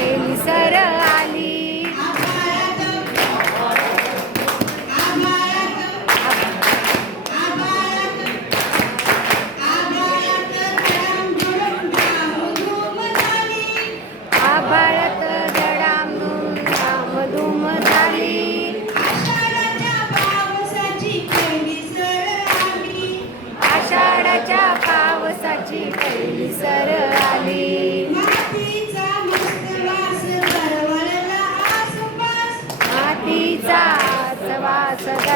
निसर आली. आभाळत दडामधून धामधूम झाली. आषाढाच्या पावसाची पहिली सर आली.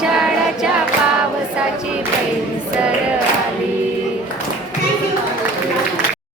आषाढाच्या पावसाची पैसर